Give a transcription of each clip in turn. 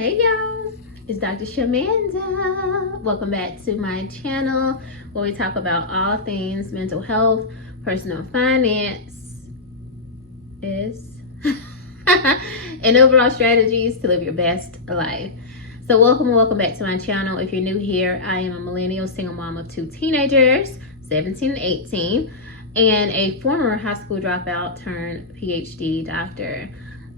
Hey y'all, it's Dr. Shamanda. Welcome back to my channel where we talk about all things mental health, personal finance, and overall strategies to live your best life. So welcome back to my channel. If you're new here, I am a millennial single mom of two teenagers, 17 and 18, and a former high school dropout turned PhD doctor.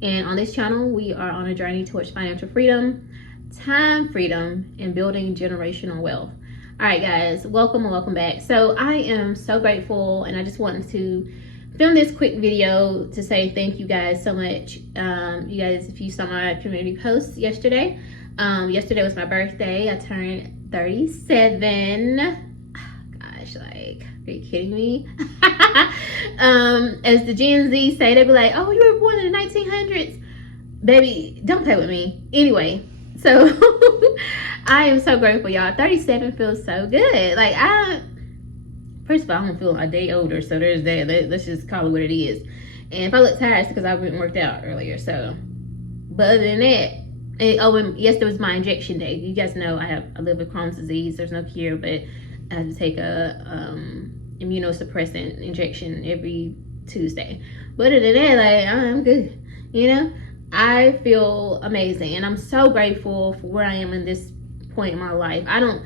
And on this channel, we are on a journey towards financial freedom, time freedom, and building generational wealth. All right, guys, welcome back. So I am so grateful, and I just wanted to film this quick video to say thank you guys so much. You guys, if you saw my community post yesterday, yesterday was my birthday. I turned 37. Gosh, like, are you kidding me? As the Gen Z say, they be like, oh, you were born in the 1900s. Baby, don't play with me. Anyway, so I am so grateful, y'all. 37 feels so good. Like, first of all, I don't feel a day older, so there's that. Let's just call it what it is. And if I look tired, it's because I haven't worked out earlier. So, but other than that, and yesterday was my injection day. You guys know I live with Crohn's disease. There's no cure, but I have to take a immunosuppressant injection every Tuesday. But other than that, like, I'm good. You know, I feel amazing, and I'm so grateful for where I am in this point in my life. I'm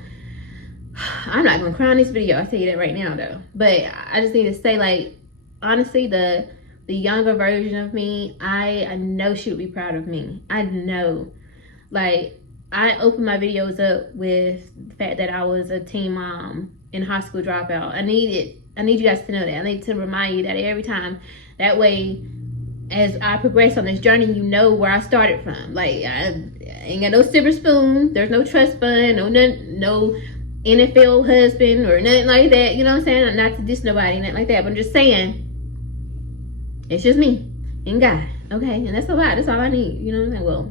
not gonna cry in this video. I'll tell you that right now, though. But I just need to say, like, honestly, the younger version of me, I know she would be proud of me. I know, like, I opened my videos up with the fact that I was a teen mom and high school dropout. I need you guys to know that. I need to remind you that every time. That way, as I progress on this journey, you know where I started from. Like, I ain't got no silver spoon. There's no trust fund, no NFL husband or nothing like that. You know what I'm saying? Not to diss nobody, nothing like that. But I'm just saying, it's just me and God. Okay? And that's a lot. That's all I need. You know what I'm saying? Well,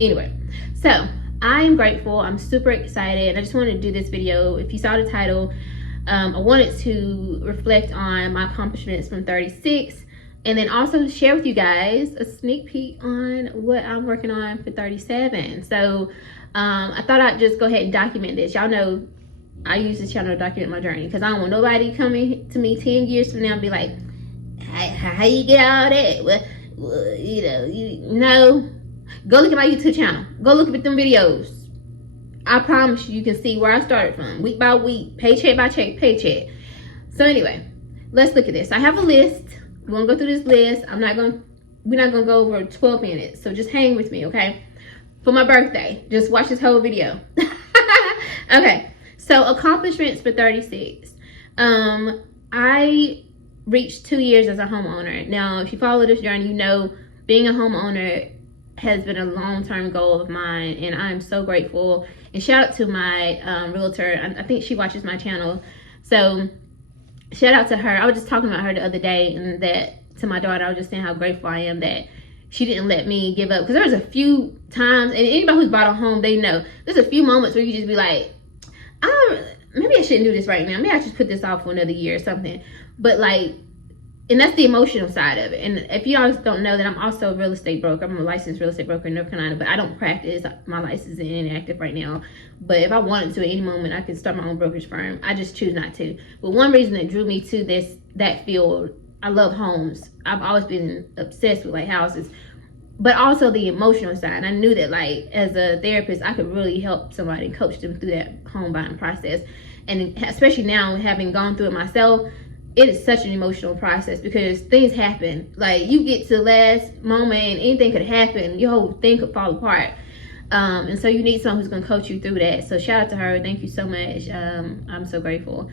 anyway, so I am grateful. I'm super excited. I just wanted to do this video. If you saw the title, I wanted to reflect on my accomplishments from 36, and then also share with you guys a sneak peek on what I'm working on for 37. So I thought I'd just go ahead and document this. Y'all know I use this channel to document my journey, because I don't want nobody coming to me 10 years from now and be like, how you get all that? Well, you know. Go look at my YouTube channel. Go look at them videos. I promise you can see where I started from, week by week, paycheck by paycheck. So anyway, let's look at this. I have a list. We're gonna go through this list. We're not gonna go over 12 minutes. So just hang with me, okay? For my birthday, just watch this whole video. Okay. So accomplishments for 36. I reached 2 years as a homeowner. Now, if you follow this journey, you know being a homeowner has been a long-term goal of mine, and I'm so grateful. And shout out to my realtor. I think she watches my channel, so shout out to her. I was just talking about her the other day, and that to my daughter, I was just saying how grateful I am that she didn't let me give up. Because there was a few times, and anybody who's bought a home, they know there's a few moments where you just be like, maybe I shouldn't do this right now. Maybe I should put this off for another year or something. But like, and that's the emotional side of it. And if you guys don't know that, I'm also a real estate broker. I'm a licensed real estate broker in North Carolina, but I don't practice. My license is inactive right now. But if I wanted to at any moment, I could start my own brokerage firm. I just choose not to. But one reason that drew me to that field, I love homes. I've always been obsessed with like houses, but also the emotional side. I knew that, like, as a therapist, I could really help somebody and coach them through that home buying process. And especially now, having gone through it myself, it is such an emotional process, because things happen. Like, you get to the last moment and anything could happen. Your whole thing could fall apart. And so you need someone who's going to coach you through that. So shout out to her. Thank you so much. I'm so grateful.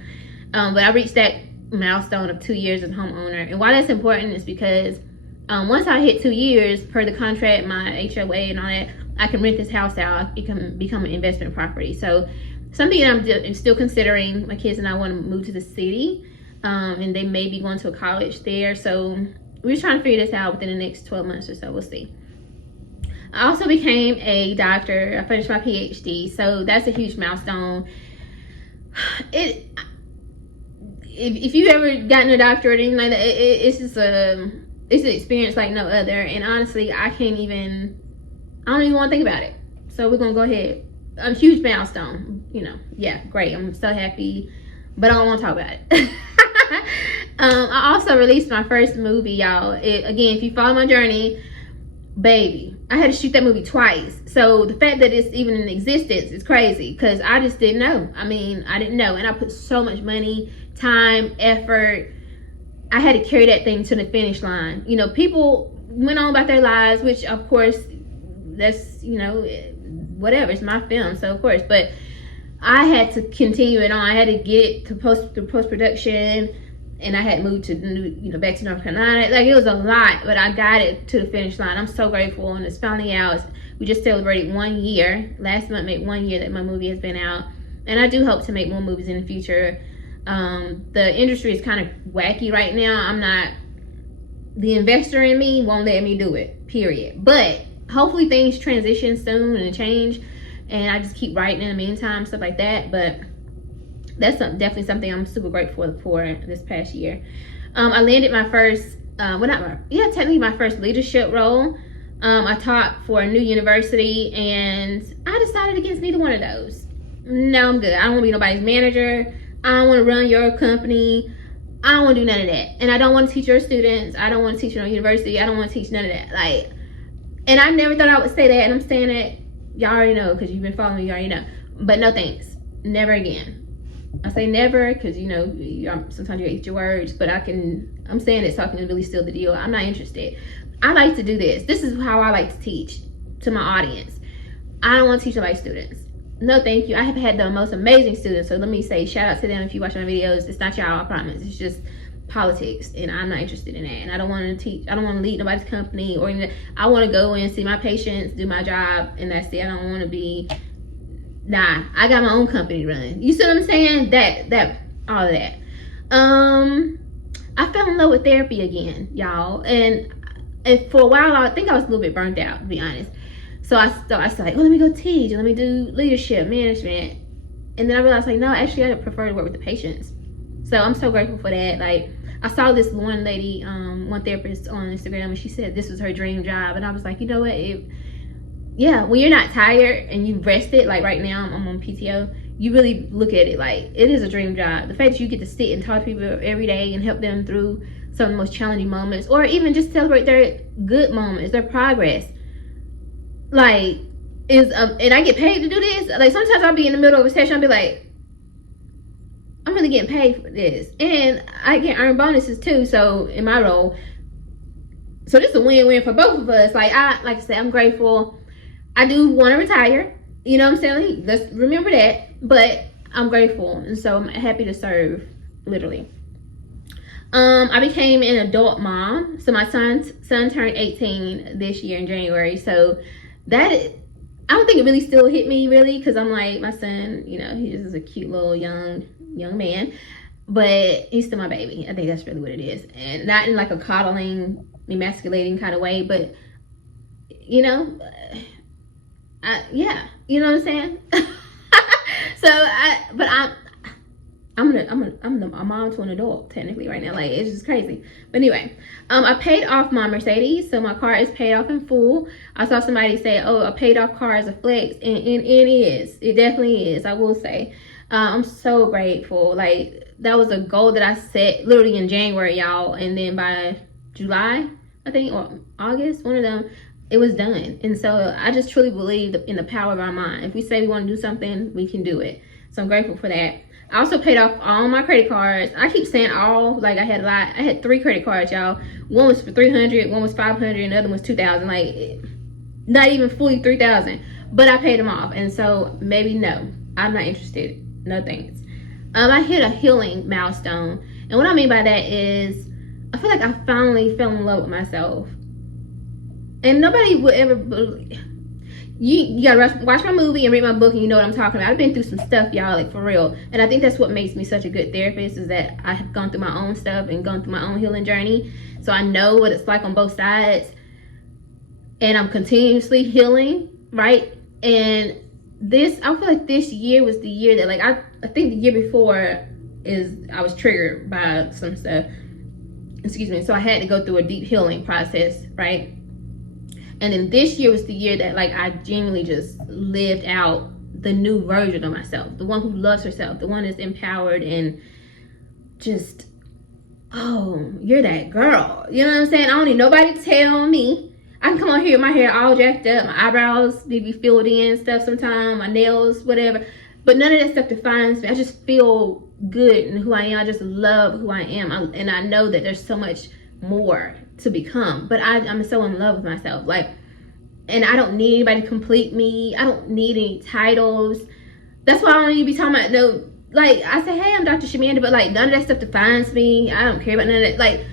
But I reached that milestone of 2 years as a homeowner. And why that's important is because once I hit 2 years per the contract, my HOA and all that, I can rent this house out. It can become an investment property. So something that I'm still considering. My kids and I want to move to the city. And they may be going to a college there. So we're just trying to figure this out within the next 12 months or so. We'll see. I also became a doctor. I finished my PhD. So that's a huge milestone. If you've ever gotten a doctorate or anything like that, it's just it's an experience like no other. And honestly, I don't even want to think about it. So we're gonna go ahead. A huge milestone, you know. Yeah, great. I'm so happy, but I don't want to talk about it. I also released my first movie, y'all. Again, if you follow my journey, baby, I had to shoot that movie twice. So the fact that it's even in existence is crazy, because I just didn't know. I mean, I didn't know, and I put so much money, time, effort. I had to carry that thing to the finish line. You know, people went on about their lives, which of course, that's, you know, whatever, it's my film, so of course, but I had to continue it on. I had to get it to post-production, and I had moved to back to North Carolina. Like, it was a lot, but I got it to the finish line. I'm so grateful, and it's finally out. We just celebrated 1 year. Last month made 1 year that my movie has been out, and I do hope to make more movies in the future. The industry is kind of wacky right now. The investor in me won't let me do it, period. But hopefully things transition soon and change, and I just keep writing in the meantime, stuff like that. But that's definitely something I'm super grateful for this past year. I landed my first, technically my first leadership role. I taught for a new university, and I decided against neither one of those. No, I'm good. I don't want to be nobody's manager. I don't want to run your company. I don't want to do none of that. And I don't want to teach your students. I don't want to teach your university. I don't want to teach none of that. Like, and I never thought I would say that, and I'm saying that, y'all already know, because you've been following me, you already know. But no thanks. Never again. I say never because, you know, sometimes you eat your words, but I'm saying it so I can really seal the deal. I'm not interested. I like to do this. This is how I like to teach to my audience. I don't want to teach nobody's students. No, thank you. I have had the most amazing students. So let me say, shout out to them if you watch my videos. It's not y'all, I promise. It's just politics, and I'm not interested in that. And I don't want to teach. I don't want to lead nobody's company or anything. I want to go in, see my patients, do my job, and that's it. I don't want to be. Nah, I got my own company to run. You see what I'm saying? That all of that. I fell in love with therapy again, y'all, and for a while I think I was a little bit burnt out, to be honest. So I started like, oh, let me go teach, let me do leadership, management, and then I realized, like, no, actually I prefer to work with the patients. So I'm so grateful for that. Like, I saw this one lady, one therapist on Instagram, and she said this was her dream job, and I was like, you know what? Yeah, when you're not tired and you rested, like right now I'm on PTO, you really look at it like it is a dream job. The fact that you get to sit and talk to people every day and help them through some of the most challenging moments, or even just celebrate their good moments, their progress, like, is and I get paid to do this. Like, sometimes I'll be in the middle of a session, I'll be like, I'm really getting paid for this, and I can earn bonuses too. So in my role, so this is a win-win for both of us. Like I said, I'm grateful. I do want to retire, you know what I'm saying? Let's remember that. But I'm grateful, and so I'm happy to serve, literally. I became an adult mom. So my son turned 18 this year in January. So that, I don't think it really still hit me, really, because I'm like, my son, you know, he just is a cute little young man, but he's still my baby. I think that's really what it is, and not in like a coddling, emasculating kind of way, but, you know, yeah, you know what I'm saying? I'm a mom to an adult technically right now. Like, it's just crazy. But anyway, I paid off my Mercedes, so my car is paid off in full. I saw somebody say, oh, a paid off car is a flex, and it definitely is. I will say, I'm so grateful. Like, that was a goal that I set literally in January, y'all, and then by July, I think, or August, one of them, it was done. And so I just truly believe in the power of our mind. If we say we want to do something, we can do it. So I'm grateful for that. I also paid off all my credit cards. I keep saying all, like I had a lot. I had 3 credit cards, y'all. One was for $300, one was $500, and the other was $2,000. Like, not even fully $3,000. But I paid them off. And so maybe no, I'm not interested. No thanks. I hit a healing milestone. And what I mean by that is, I feel like I finally fell in love with myself. And nobody would ever believe. You gotta watch my movie and read my book, and you know what I'm talking about. I've been through some stuff, y'all, like, for real. And I think that's what makes me such a good therapist, is that I have gone through my own stuff and gone through my own healing journey. So I know what it's like on both sides. And I'm continuously healing, right? And I feel like this year was the year that, like, I think the year before I was triggered by some stuff. excuse me. So I had to go through a deep healing process, right? And then this year was the year that like I genuinely just lived out the new version of myself, the one who loves herself, the one that's empowered and just, oh, you're that girl. You know what I'm saying? I don't need nobody to tell me. I can come on here with my hair all jacked up, my eyebrows maybe filled in stuff sometimes, my nails, whatever. But none of that stuff defines me. I just feel good in who I am. I just love who I am. And I know that there's so much more to become. But I'm so in love with myself. Like, and I don't need anybody to complete me. I don't need any titles. That's why I don't need to be talking about no, like, I say, hey, I'm Dr. Shamanda, but like none of that stuff defines me. I don't care about none of that. Like,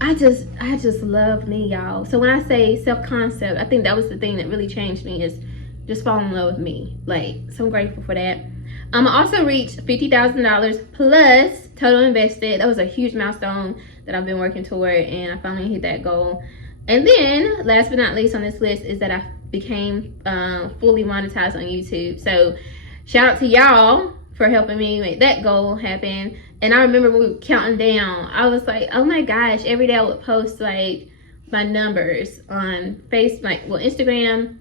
I just love me, y'all. So when I say self-concept, I think that was the thing that really changed me, is just falling in love with me. Like, so I'm grateful for that. I also reached $50,000 plus total invested. That was a huge milestone that I've been working toward, and I finally hit that goal. And then, last but not least on this list, is that I became fully monetized on YouTube. So shout out to y'all for helping me make that goal happen. And I remember when we were counting down, I was like, oh my gosh, every day I would post like my numbers on Facebook, well, Instagram,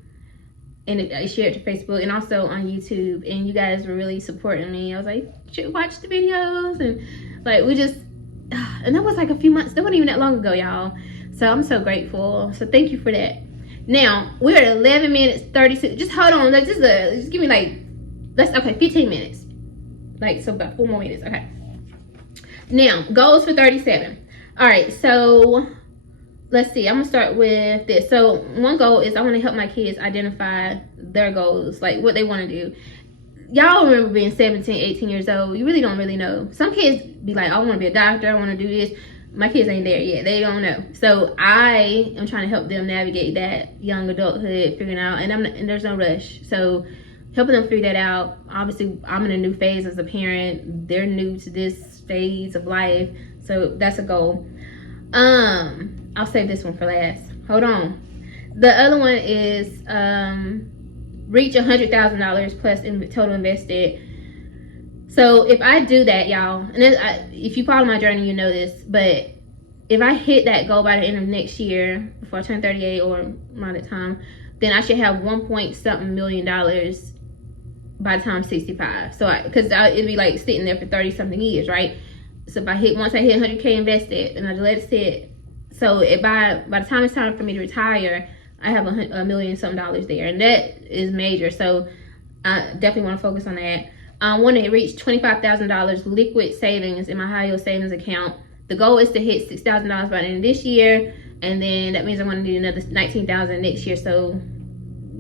and I shared to Facebook, and also on YouTube. And you guys were really supporting me. I was like, you should watch the videos. And like, we just, and that was like a few months, that wasn't even that long ago, y'all. So I'm so grateful. So thank you for that. Now, we're at 11 minutes, 36. Just hold on. Just give me like, okay, 15 minutes. Like, so about 4 more minutes. Okay. Now, goals for 37. All right, so let's see. I'm going to start with this. So one goal is I want to help my kids identify their goals, like what they want to do. Y'all remember being 17, 18 years old. You really don't really know. Some kids be like, I want to be a doctor. I want to do this. My kids ain't there yet. They don't know. So I am trying to help them navigate that young adulthood, figuring out, and there's no rush. So helping them figure that out. Obviously, I'm in a new phase as a parent. They're new to this phase of life. So that's a goal. I'll save this one for last. Hold on. The other one is reach $100,000 plus in total invested. So if I do that, y'all, and if you follow my journey, you know this, but if I hit that goal by the end of next year, before I turn 38 or around that time, then I should have $1.something million by the time I'm 65. So because it'd be like sitting there for 30 something years, right? So if once I hit 100K invested and I let it sit, so by the time it's time for me to retire, I have $1 million something there, and that is major. So I definitely want to focus on that. I want to reach $25,000 liquid savings in my high yield savings account. The goal is to hit $6,000 by the end of this year, and then that means I'm going to need another $19,000 next year. So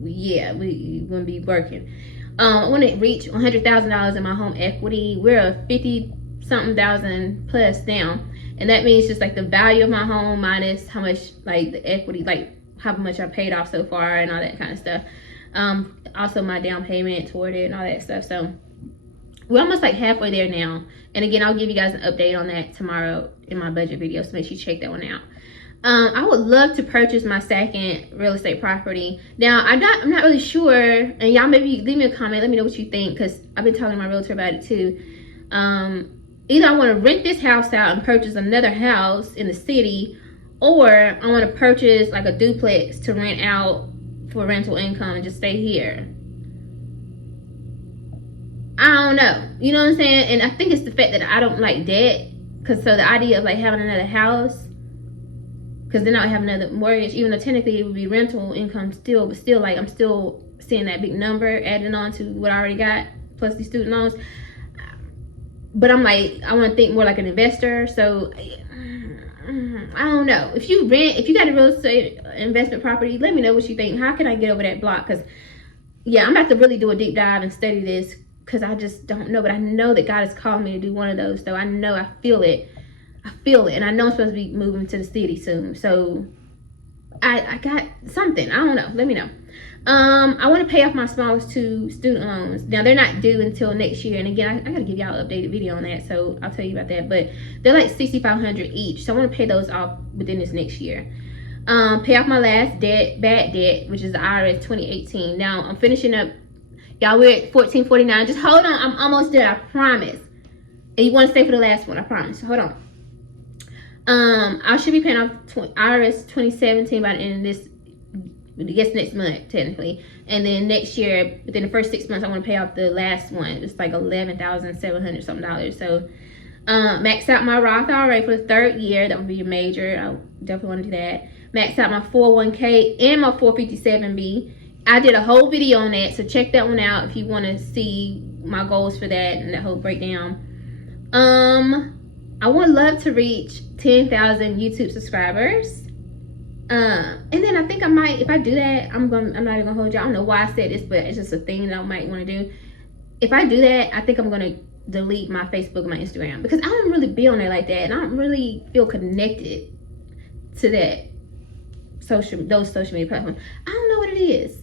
yeah, we're going to be working. I want to reach $100,000 in my home equity. We're a 50-something thousand plus now, and that means just like the value of my home minus how much like the equity, like how much I paid off so far and all that kind of stuff. Also my down payment toward it and all that stuff. So we're almost like halfway there now. And again, I'll give you guys an update on that tomorrow in my budget video, so make sure you check that one out. I would love to purchase my second real estate property. Now, I'm not really sure, and y'all maybe leave me a comment, let me know what you think, because I've been talking to my realtor about it too. Either I want to rent this house out and purchase another house in the city, or I want to purchase like a duplex to rent out for rental income and just stay here. I don't know, you know what I'm saying? And I think it's the fact that I don't like debt, because so the idea of like having another house, because then I have another mortgage, even though technically it would be rental income still, but still like I'm still seeing that big number adding on to what I already got plus these student loans. But I'm like, I want to think more like an investor. So I don't know. If you got a real estate investment property, let me know what you think. How can I get over that block? Because yeah, I'm about to really do a deep dive and study this, because I just don't know. But I know that God has called me to do one of those. So I know, I feel it. And I know I'm supposed to be moving to the city soon. So I got something. I don't know. Let me know. I want to pay off my smallest 2 student loans. Now, they're not due until next year. And again, I got to give y'all an updated video on that. So I'll tell you about that. But they're like $6,500 each. So I want to pay those off within this next year. Pay off my last bad debt, which is the IRS 2018. Now, I'm finishing up. Y'all, we're at $14.49. Just hold on. I'm almost there. I promise. And you want to stay for the last one. I promise. Hold on. I should be paying off IRS 2017 by the end of this, I guess next month technically, and then next year within the first 6 months I want to pay off the last one. It's like $11,700 something. So max out my Roth IRA for the 3rd year. That would be a major. I definitely want to do that. Max out my 401k and my 457b. I did a whole video on that, so check that one out if you want to see my goals for that and that whole breakdown. I would love to reach 10,000 YouTube subscribers. And then I think I might, if I do that, I'm not even gonna hold you. I don't know why I said this, but it's just a thing that I might want to do. If I do that, I think I'm gonna delete my Facebook and my Instagram, because I don't really be on there like that, and I don't really feel connected to those social media platforms. I don't know what it is.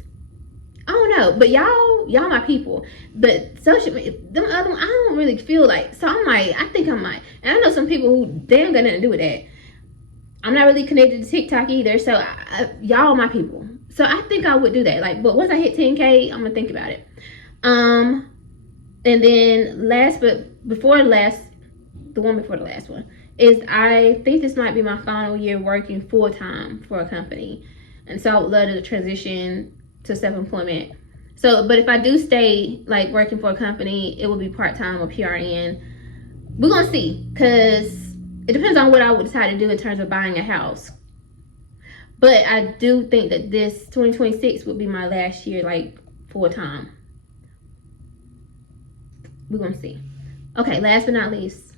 I don't know, but y'all my people. But social media, them other ones, I don't really feel like. So I'm like, I think I might. And I know some people who damn got nothing to do with that. I'm not really connected to TikTok either. So y'all my people. So I think I would do that. Like, but once I hit 10K, I'm gonna think about it. And then the one before the last one is, I think this might be my final year working full time for a company, and so I would love to transition to self-employment. So, but if I do stay like working for a company, it will be part-time or PRN. We're gonna see, because it depends on what I would decide to do in terms of buying a house. But I do think that this 2026 would be my last year like full-time. We're gonna see. Okay, last but not least,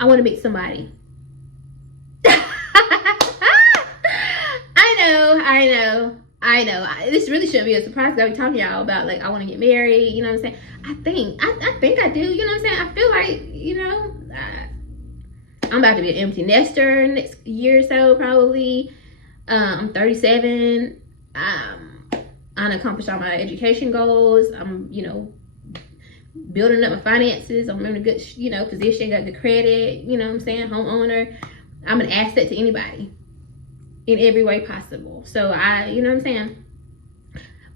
I want to meet somebody. I know. This really shouldn't be a surprise that we're talking to y'all about, like, I want to get married, you know what I'm saying? I think I do, you know what I'm saying? I feel like, you know, I'm about to be an empty nester next year or so, probably. I'm 37. I accomplished all my education goals. I'm, you know, building up my finances. I'm in a good, you know, position, got the credit, you know what I'm saying? Homeowner. I'm an asset to anybody in every way possible. So you know what I'm saying?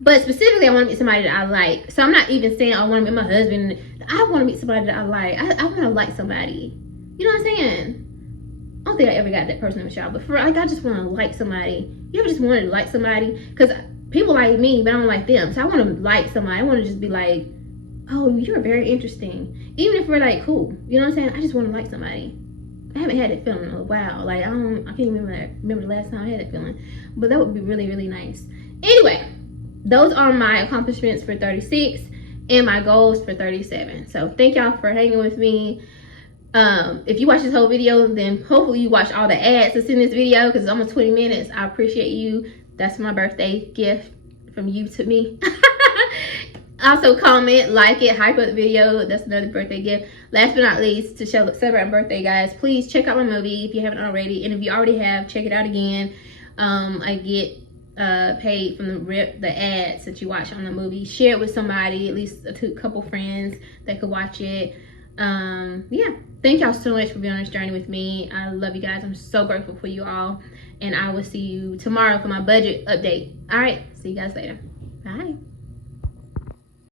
But specifically, I want to meet somebody that I like. So I'm not even saying I want to meet my husband. I want to meet somebody that I like. I want to like somebody. You know what I'm saying? I don't think I ever got that person with y'all, but I just want to like somebody. You ever just wanted to like somebody? Because people like me, but I don't like them. So I want to like somebody. I want to just be like, oh, you're very interesting. Even if we're like cool. You know what I'm saying? I just want to like somebody. I haven't had that feeling in a while. Like, I can't remember the last time I had that feeling. But that would be really, really nice. Anyway, those are my accomplishments for 36 and my goals for 37. So thank y'all for hanging with me. If you watch this whole video, then hopefully you watch all the ads that's in this video, because it's almost 20 minutes. I appreciate you. That's my birthday gift from you to me. Also comment, like it, hype up the video. That's another birthday gift. Last but not least, to celebrate my birthday, guys, please check out my movie if you haven't already. And if you already have, check it out again. I get paid from the ads that you watch on the movie. Share it with somebody, at least a couple friends that could watch it. Yeah, thank y'all so much for being on this journey with me. I love you guys. I'm so grateful for you all. And I will see you tomorrow for my budget update. All right, see you guys later. Bye.